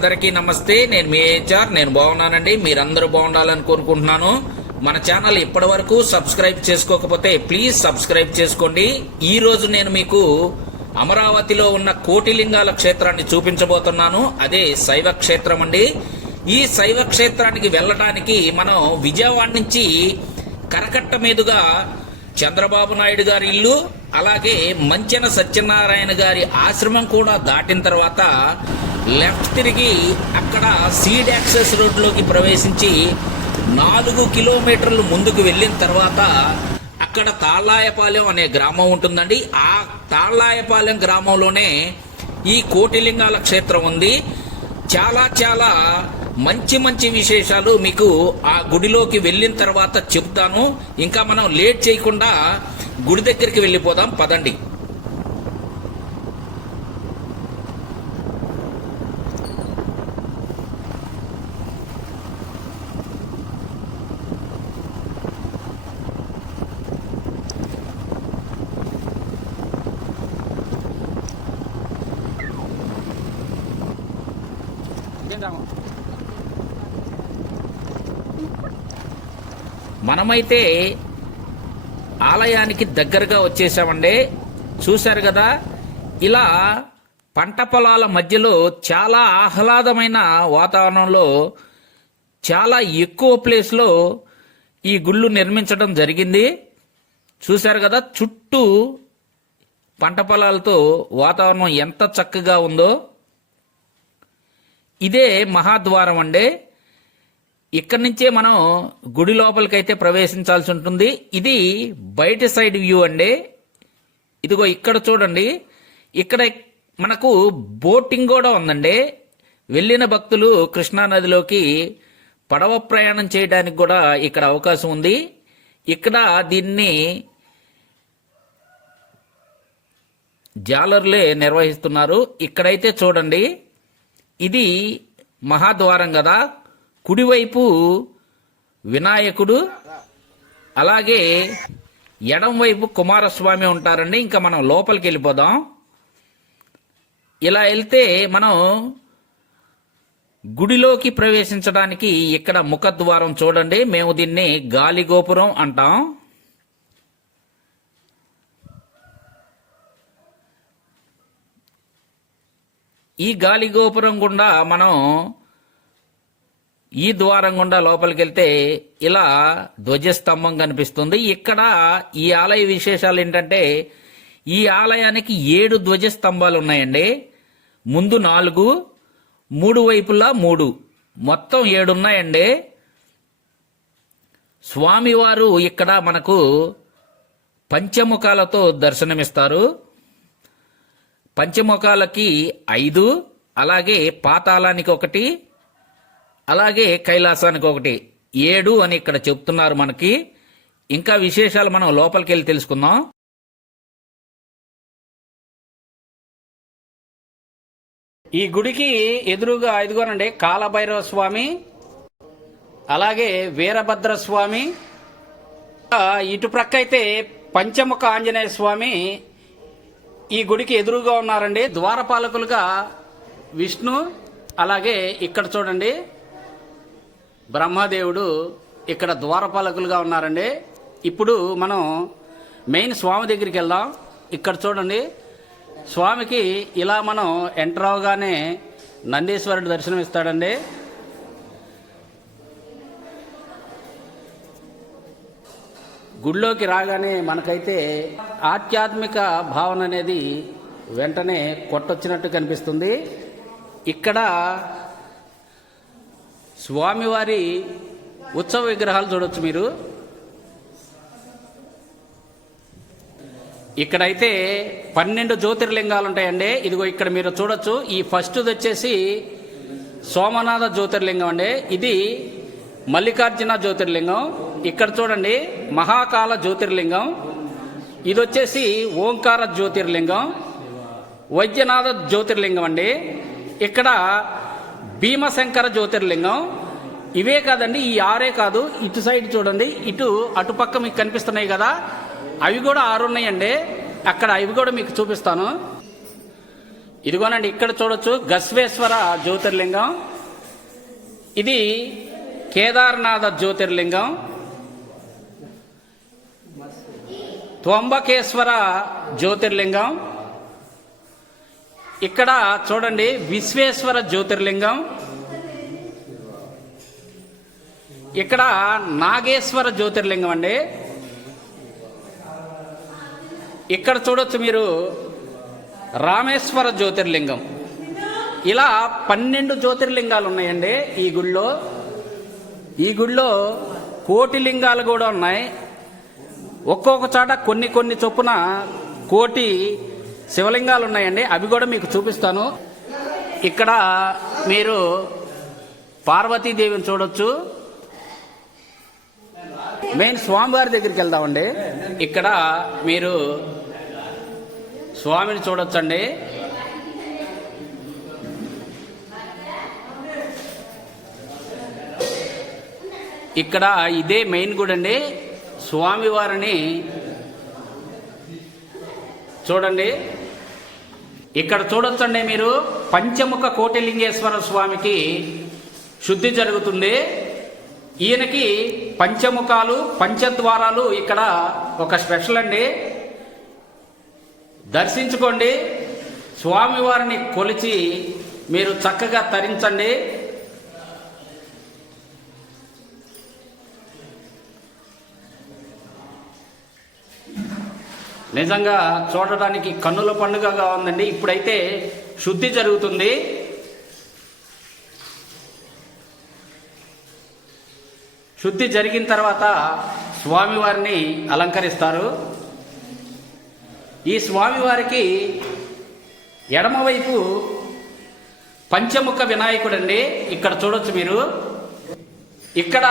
అందరికీ నమస్తే. నేను మీ హెచ్ఆర్ నేను బాగున్నానండి. మీరందరూ బాగుండాలని కోరుకుంటున్నాను. మన ఛానల్ ఇప్పటి వరకు సబ్స్క్రైబ్ చేసుకోకపోతే ప్లీజ్ సబ్స్క్రైబ్ చేసుకోండి. ఈ రోజు నేను మీకు అమరావతిలో ఉన్న కోటిలింగాల క్షేత్రాన్ని చూపించబోతున్నాను. అదే శైవ క్షేత్రం అండి. ఈ శైవ క్షేత్రానికి వెళ్ళటానికి మనం విజయవాడ నుంచి కరకట్ట మీదుగా చంద్రబాబు నాయుడు గారి ఇల్లు అలాగే మంచెన సత్యనారాయణ గారి ఆశ్రమం కూడా దాటిన తర్వాత లెఫ్ట్ తిరిగి అక్కడ సీడ్ యాక్సెస్ రోడ్లోకి ప్రవేశించి నాలుగు కిలోమీటర్లు ముందుకు వెళ్ళిన తర్వాత అక్కడ తాళ్ళాయపాలెం అనే గ్రామం ఉంటుందండి. ఆ తాళ్ళాయపాలెం గ్రామంలోనే ఈ కోటిలింగాల క్షేత్రం ఉంది. చాలా చాలా మంచి మంచి విశేషాలు మీకు ఆ గుడిలోకి వెళ్ళిన తర్వాత చెప్తాను ఇంకా మనం లేట్ చేయకుండా గుడి దగ్గరికి వెళ్ళిపోదాం. పదండి. మనమైతే ఆలయానికి దగ్గరగా వచ్చేసామండి. చూశారు కదా? ఇలా పంట పొలాల మధ్యలో చాలా ఆహ్లాదమైన వాతావరణంలో చాలా ఎక్కువ ప్లేస్లో ఈ గుళ్ళు నిర్మించడం జరిగింది. చూశారు కదా? చుట్టూ పంట పొలాలతో వాతావరణం ఎంత చక్కగా ఉందో. ఇదే మహాద్వారం అండి. ఇక్కడి నుంచే మనం గుడి లోపలికైతే ప్రవేశించాల్సి ఉంటుంది. ఇది బయట సైడ్ వ్యూ అండి. ఇదిగో ఇక్కడ చూడండి. ఇక్కడ మనకు బోటింగ్ కూడా ఉందండి. వెళ్ళిన భక్తులు కృష్ణా నదిలోకి పడవ ప్రయాణం చేయడానికి కూడా ఇక్కడ అవకాశం ఉంది. ఇక్కడ దీన్ని జాలర్లే నిర్వహిస్తున్నారు. ఇక్కడైతే చూడండి. ఇది మహాద్వారం కదా. కుడివైపు వినాయకుడు అలాగే ఎడం వైపు కుమారస్వామి ఉంటారండి. ఇంకా మనం లోపలికి వెళ్ళిపోదాం. ఇలా వెళ్తే మనం గుడిలోకి ప్రవేశించడానికి ఇక్కడ ముఖద్వారం చూడండి. మేము దీన్ని గాలిగోపురం అంటాం. ఈ గాలిగోపురం గుండా మనం ఈ ద్వారం గుండా లోపలికి వెళ్తే ఇలా ధ్వజస్తంభం కనిపిస్తుంది. ఇక్కడ ఈ ఆలయ విశేషాలు ఏంటంటే ఈ ఆలయానికి ఏడు ధ్వజస్తంభాలు ఉన్నాయండి. ముందు నాలుగు మూడు వైపులా మూడు. మొత్తం ఏడు ఉన్నాయండి. స్వామివారు ఇక్కడ మనకు పంచముఖాలతో దర్శనమిస్తారు. పంచముఖాలకి ఐదు అలాగే పాతాళానికి ఒకటి అలాగే కైలాసానికి ఒకటి. ఏడు అని ఇక్కడ చెప్తున్నారు మనకి. ఇంకా విశేషాలు మనం లోపలికి వెళ్ళి తెలుసుకుందాం. ఈ గుడికి ఎదురుగా ఇదిగోనండి కాలభైరవ స్వామి అలాగే వీరభద్ర స్వామి ఇటుప్రక్క ఇటు ప్రక్క అయితే పంచముఖ ఆంజనేయ స్వామి ఈ గుడికి ఎదురుగా ఉన్నారండి. ద్వారపాలకులుగా విష్ణు అలాగే ఇక్కడ చూడండి. బ్రహ్మదేవుడు ఇక్కడ ద్వారపాలకులుగా ఉన్నారండి. ఇప్పుడు మనం మెయిన్ స్వామి దగ్గరికి వెళ్దాం. ఇక్కడ చూడండి. స్వామికి ఇలా మనం ఎంటర్ అవగానే నందీశ్వరుడు దర్శనం ఇస్తాడండి గుడిలోకి రాగానే మనకైతే ఆధ్యాత్మిక భావన అనేది వెంటనే కొట్టొచ్చినట్టు కనిపిస్తుంది. ఇక్కడ స్వామివారి ఉత్సవ విగ్రహాలు చూడొచ్చు మీరు. ఇక్కడైతే పన్నెండు జ్యోతిర్లింగాలు ఉంటాయండి. ఇదిగో ఇక్కడ మీరు చూడొచ్చు. ఈ ఫస్ట్ది వచ్చేసి సోమనాథ జ్యోతిర్లింగం అండి. ఇది మల్లికార్జున జ్యోతిర్లింగం. ఇక్కడ చూడండి మహాకాల జ్యోతిర్లింగం. ఇది వచ్చేసి ఓంకార జ్యోతిర్లింగం. వైద్యనాథ జ్యోతిర్లింగం అండి. ఇక్కడ భీమశంకర జ్యోతిర్లింగం. ఇవే కాదండి ఈ ఆరే కాదు. ఇటు సైడ్ చూడండి ఇటు అటుపక్క మీకు కనిపిస్తున్నాయి కదా. అవి కూడా ఆరు ఉన్నాయండి అక్కడ అవి కూడా మీకు చూపిస్తాను. ఇదిగోనండి ఇక్కడ చూడొచ్చు గస్వేశ్వర జ్యోతిర్లింగం. ఇది కేదార్నాథ జ్యోతిర్లింగం. త్వంబకేశ్వర జ్యోతిర్లింగం. ఇక్కడ చూడండి విశ్వేశ్వర జ్యోతిర్లింగం. ఇక్కడ నాగేశ్వర జ్యోతిర్లింగం అండి. ఇక్కడ చూడొచ్చు మీరు రామేశ్వర జ్యోతిర్లింగం. ఇలా పన్నెండు జ్యోతిర్లింగాలు ఉన్నాయండి ఈ గుళ్ళో ఈ గుళ్ళో కోటి లింగాలు కూడా ఉన్నాయి. ఒక్కొక్క చోట కొన్ని కొన్ని చొప్పున కోటి శివలింగాలు ఉన్నాయండి. అవి కూడా మీకు చూపిస్తాను. ఇక్కడ మీరు పార్వతీదేవిని చూడొచ్చు. మెయిన్ స్వామివారి దగ్గరికి వెళ్దామండి. ఇక్కడ మీరు స్వామిని చూడొచ్చండి. ఇక్కడ ఇదే మెయిన్ గుడి అండి స్వామివారిని చూడండి. ఇక్కడ చూడొచ్చండి మీరు. పంచముఖ కోటిలింగేశ్వర స్వామికి శుద్ధి జరుగుతుంది. ఈయనకి పంచముఖాలు పంచద్వారాలు ఇక్కడ ఒక స్పెషల్ అండి. దర్శించుకోండి. స్వామివారిని కొలిచి మీరు చక్కగా తరించండి. నిజంగా చూడటానికి కన్నుల పండుగగా ఉందండి. ఇప్పుడైతే శుద్ధి జరుగుతుంది. శుద్ధి జరిగిన తర్వాత స్వామివారిని అలంకరిస్తారు. ఈ స్వామివారికి ఎడమవైపు పంచముఖ వినాయకుడండి. ఇక్కడ చూడొచ్చు మీరు. ఇక్కడ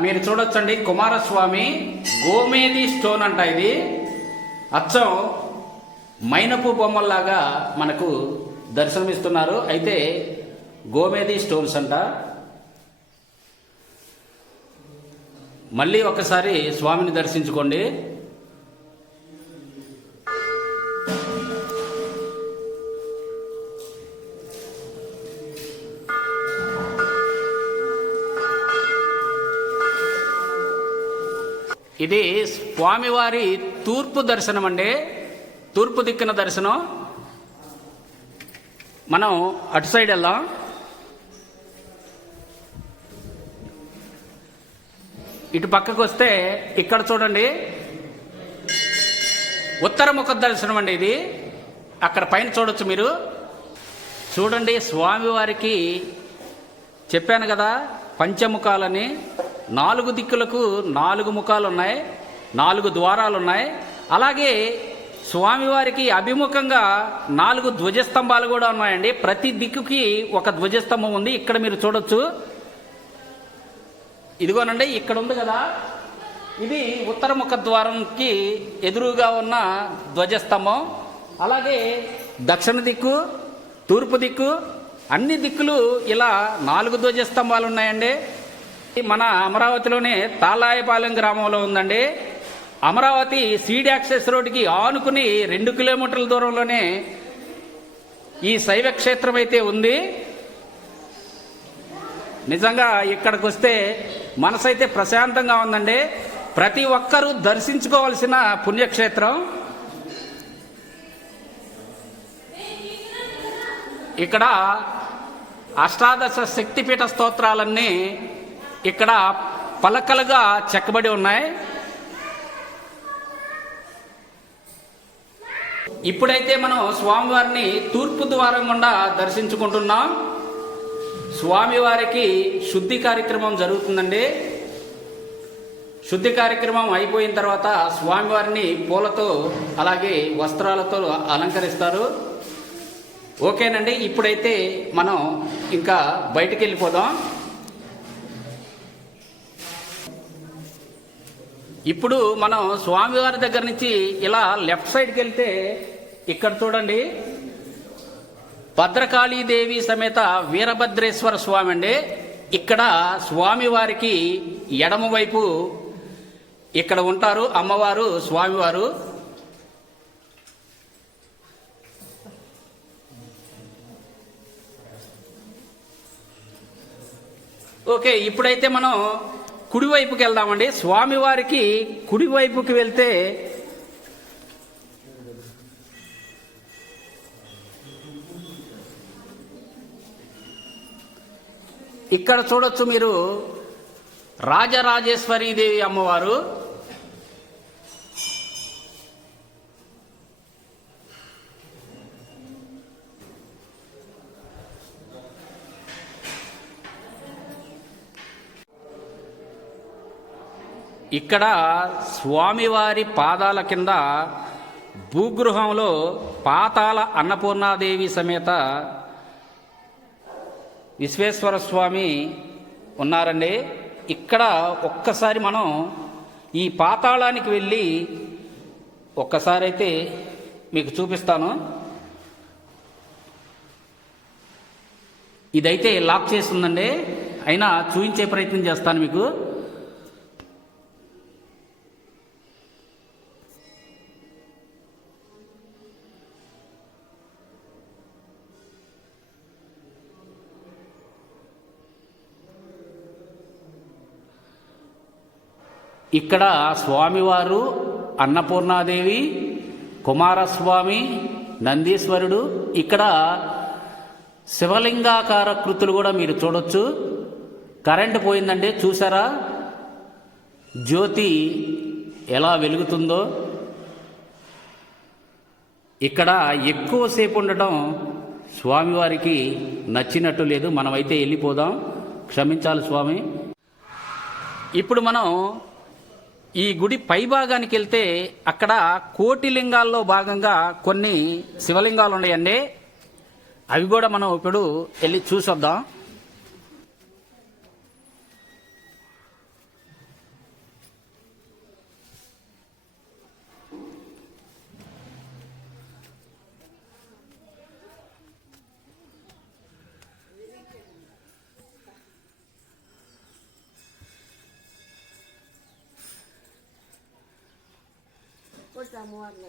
మీరు చూడొచ్చండి. కుమారస్వామి గోమేది స్టోన్ అంట ఇది. అచ్చం మైనపు బొమ్మల్లాగా మనకు దర్శనమిస్తున్నారు. అయితే గోమేది స్టోన్స్ అంట. మళ్ళీ ఒకసారి స్వామిని దర్శించుకోండి. ఇది స్వామివారి తూర్పు దర్శనం అండి. తూర్పు దిక్కున దర్శనం. మనం అటు సైడ్ వెళ్దాం. ఇటు పక్కకు వస్తే ఇక్కడ చూడండి. ఉత్తర ముఖ దర్శనం అండి ఇది. అక్కడ పైన చూడొచ్చు మీరు. చూడండి స్వామివారికి చెప్పాను కదా పంచముఖాలని. నాలుగు దిక్కులకు నాలుగు ముఖాలు ఉన్నాయి నాలుగు ద్వారాలు ఉన్నాయి అలాగే స్వామివారికి అభిముఖంగా నాలుగు ధ్వజస్తంభాలు కూడా ఉన్నాయండి. ప్రతి దిక్కుకి ఒక ధ్వజస్తంభం ఉంది. ఇక్కడ మీరు చూడొచ్చు. ఇదిగోనండి ఇక్కడ ఉంది కదా. ఇది ఉత్తర ముఖ ద్వారంకి ఎదురుగా ఉన్న ధ్వజస్తంభం. అలాగే దక్షిణ దిక్కు తూర్పు దిక్కు అన్ని దిక్కులు ఇలా నాలుగు ధ్వజస్తంభాలు ఉన్నాయండి మన అమరావతిలోనే తాలాయపాలెం గ్రామంలో ఉందండి. అమరావతి సీడ్ యాక్సెస్ రోడ్డుకి ఆనుకుని రెండు కిలోమీటర్ల దూరంలోనే ఈ శైవ క్షేత్రం అయితే ఉంది. నిజంగా ఇక్కడికి వస్తే మనసు అయితే ప్రశాంతంగా ఉందండి. ప్రతి ఒక్కరూ దర్శించుకోవాల్సిన పుణ్యక్షేత్రం. ఇక్కడ అష్టాదశ శక్తిపీఠ స్తోత్రాలన్నీ ఇక్కడ పలకలుగా చెక్కబడి ఉన్నాయి. ఇప్పుడైతే మనం స్వామివారిని తూర్పు ద్వారం గుండా దర్శించుకుంటున్నాం. స్వామివారికి శుద్ధి కార్యక్రమం జరుగుతుందండి. శుద్ధి కార్యక్రమం అయిపోయిన తర్వాత స్వామివారిని పూలతో అలాగే వస్త్రాలతో అలంకరిస్తారు. ఓకేనండి ఇప్పుడైతే మనం ఇంకా బయటికి వెళ్ళిపోదాం ఇప్పుడు మనం స్వామివారి దగ్గర నుంచి ఇలా లెఫ్ట్ సైడ్కి వెళ్తే ఇక్కడ చూడండి. భద్రకాళీదేవి సమేత వీరభద్రేశ్వర స్వామి అండి. ఇక్కడ స్వామివారికి ఎడమవైపు ఇక్కడ ఉంటారు అమ్మవారు స్వామివారు. ఓకే ఇప్పుడైతే మనం కుడివైపుకి వెళ్దామండి. స్వామివారికి కుడివైపుకి వెళ్తే ఇక్కడ చూడొచ్చు మీరు రాజరాజేశ్వరీదేవి అమ్మవారు. ఇక్కడ స్వామివారి పాదాల కింద భూగృహంలో పాతాల అన్నపూర్ణాదేవి సమేత విశ్వేశ్వర స్వామి ఉన్నారండి. ఇక్కడ ఒక్కసారి మనం ఈ పాతాళానికి వెళ్ళి ఒక్కసారి అయితే మీకు చూపిస్తాను. ఇదైతే లాక్ చేసి ఉందండి. అయినా చూపించే ప్రయత్నం చేస్తాను మీకు. ఇక్కడ స్వామివారు అన్నపూర్ణాదేవి కుమారస్వామి నందీశ్వరుడు ఇక్కడ శివలింగాకార కృతులు కూడా మీరు చూడొచ్చు. కరెంటు పోయిందండి చూసారా? జ్యోతి ఎలా వెలుగుతుందో. ఇక్కడ ఎక్కువసేపు ఉండటం స్వామివారికి నచ్చినట్టు లేదు. మనమైతే వెళ్ళిపోదాం. క్షమించాలి స్వామి. ఇప్పుడు మనం ఈ గుడి పైభాగానికి వెళ్తే అక్కడ కోటి లింగాల్లో భాగంగా కొన్ని శివలింగాలు ఉన్నాయండి. అవి కూడా మనం ఇప్పుడు వెళ్ళి చూసొద్దాం. Depois da morte.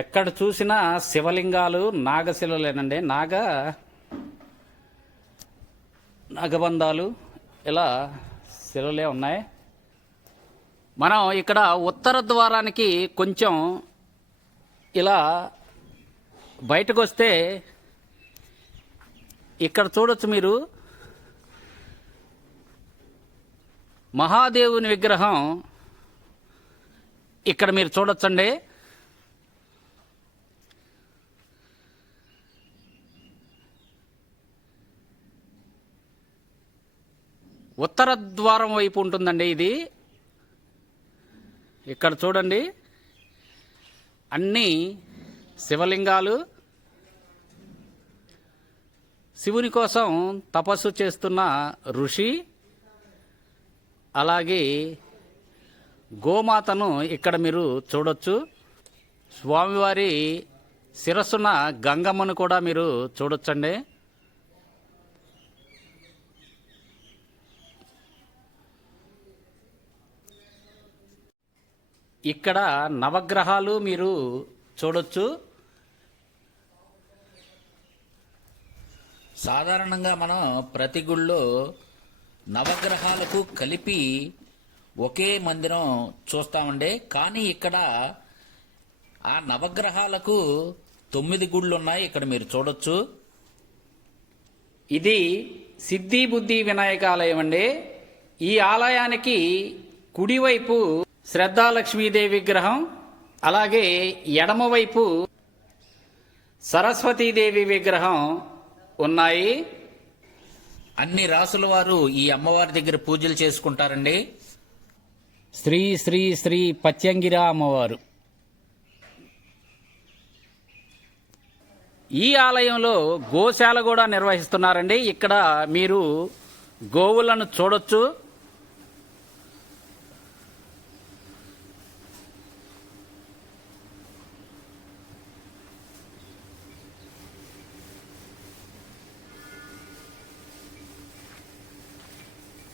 ఎక్కడ చూసినా శివలింగాలు నాగశిలలేనండి. నాగ నాగబంధాలు ఇలా శిలలే ఉన్నాయి. మనం ఇక్కడ ఉత్తర ద్వారానికి కొంచెం ఇలా బయటకు వస్తే ఇక్కడ చూడొచ్చు మీరు. మహాదేవుని విగ్రహం ఇక్కడ మీరు చూడొచ్చండి. ఉత్తర ద్వారం వైపు ఉంటుందండి ఇది. ఇక్కడ చూడండి. అన్నీ శివలింగాలు శివుని కోసం తపస్సు చేస్తున్న ఋషి అలాగే గోమాతను ఇక్కడ మీరు చూడొచ్చు. స్వామివారి శిరస్సున గంగమ్మను కూడా మీరు చూడొచ్చండి. ఇక్కడ నవగ్రహాలు మీరు చూడొచ్చు. సాధారణంగా మనం ప్రతి గుళ్ళో నవగ్రహాలకు కలిపి ఒకే మందిరం చూస్తామండి కానీ ఇక్కడ ఆ నవగ్రహాలకు తొమ్మిది గుళ్ళు ఉన్నాయి ఇక్కడ మీరు చూడొచ్చు. ఇది సిద్ధి బుద్ధి వినాయక ఆలయం అండి. ఈ ఆలయానికి కుడివైపు శ్రద్ధాలక్ష్మీదేవి విగ్రహం అలాగే ఎడమవైపు సరస్వతీదేవి విగ్రహం ఉన్నాయి. అన్ని రాసుల వారు ఈ అమ్మవారి దగ్గర పూజలు చేసుకుంటారండి. శ్రీ శ్రీ శ్రీ పత్యంగిరా అమ్మవారు. ఈ ఆలయంలో గోశాల కూడా నిర్వహిస్తున్నారండి. ఇక్కడ మీరు గోవులను చూడొచ్చు.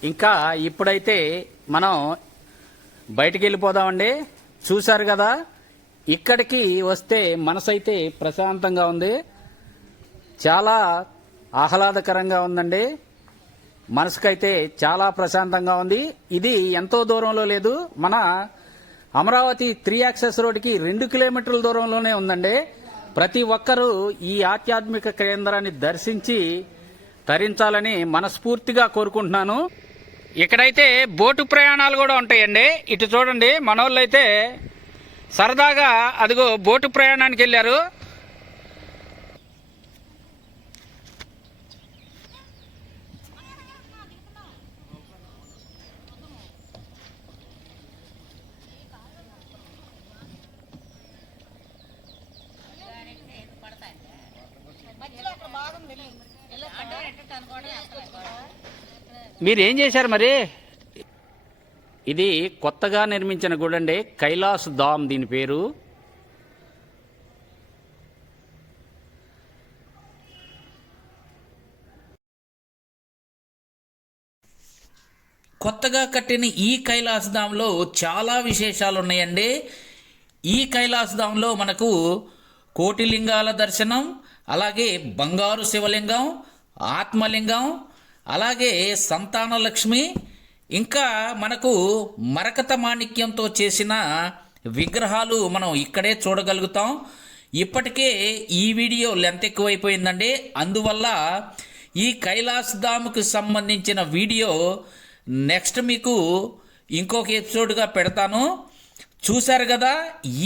ఇంకా ఇప్పుడైతే మనం బయటికి వెళ్ళిపోదామండి చూశారు కదా? ఇక్కడికి వస్తే మనసైతే ప్రశాంతంగా ఉంది. చాలా ఆహ్లాదకరంగా ఉందండి. మనసుకైతే చాలా ప్రశాంతంగా ఉంది. ఇది ఎంతో దూరంలో లేదు. మన అమరావతి త్రీ యాక్సెస్ రోడ్డుకి రెండు కిలోమీటర్ల దూరంలోనే ఉందండి. ప్రతి ఒక్కరూ ఈ ఆధ్యాత్మిక కేంద్రాన్ని దర్శించి తరించాలని మనస్ఫూర్తిగా కోరుకుంటున్నాను. ఇక్కడైతే బోటు ప్రయాణాలు కూడా ఉంటాయండి. ఇటు చూడండి మనోళ్ళు అయితే సరదాగా అదిగో బోటు ప్రయాణానికి వెళ్ళారు. మీరు ఏం చేశారు మరి? ఇది కొత్తగా నిర్మించిన గుడి అండి కైలాస్ ధామ్ దీని పేరు. కొత్తగా కట్టిన ఈ కైలాసధాంలో చాలా విశేషాలు ఉన్నాయండి ఈ కైలాసధాంలో మనకు కోటిలింగాల దర్శనం అలాగే బంగారు శివలింగం ఆత్మలింగం అలాగే సంతాన లక్ష్మి ఇంకా మనకు మరకత మాణిక్యంతో చేసిన విగ్రహాలు మనం ఇక్కడే చూడగలుగుతాం. ఇప్పటికే ఈ వీడియో లెంత్ ఎక్కువైపోయిందండి. అందువల్ల ఈ కైలాస్ ధామ్కు సంబంధించిన వీడియో నెక్స్ట్ మీకు ఇంకొక ఎపిసోడ్గా పెడతాను. చూశారు కదా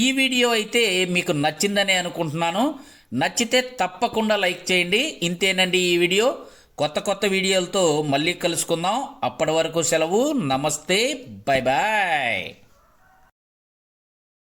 ఈ వీడియో అయితే మీకు నచ్చిందని అనుకుంటున్నాను. నచ్చితే తప్పకుండా లైక్ చేయండి. ఇంతేనండి ఈ వీడియో. కొత్త కొత్త వీడియోలతో మళ్ళీ కలుసుకుందాం. అప్పటి వరకు సెలవు. నమస్తే. Bye bye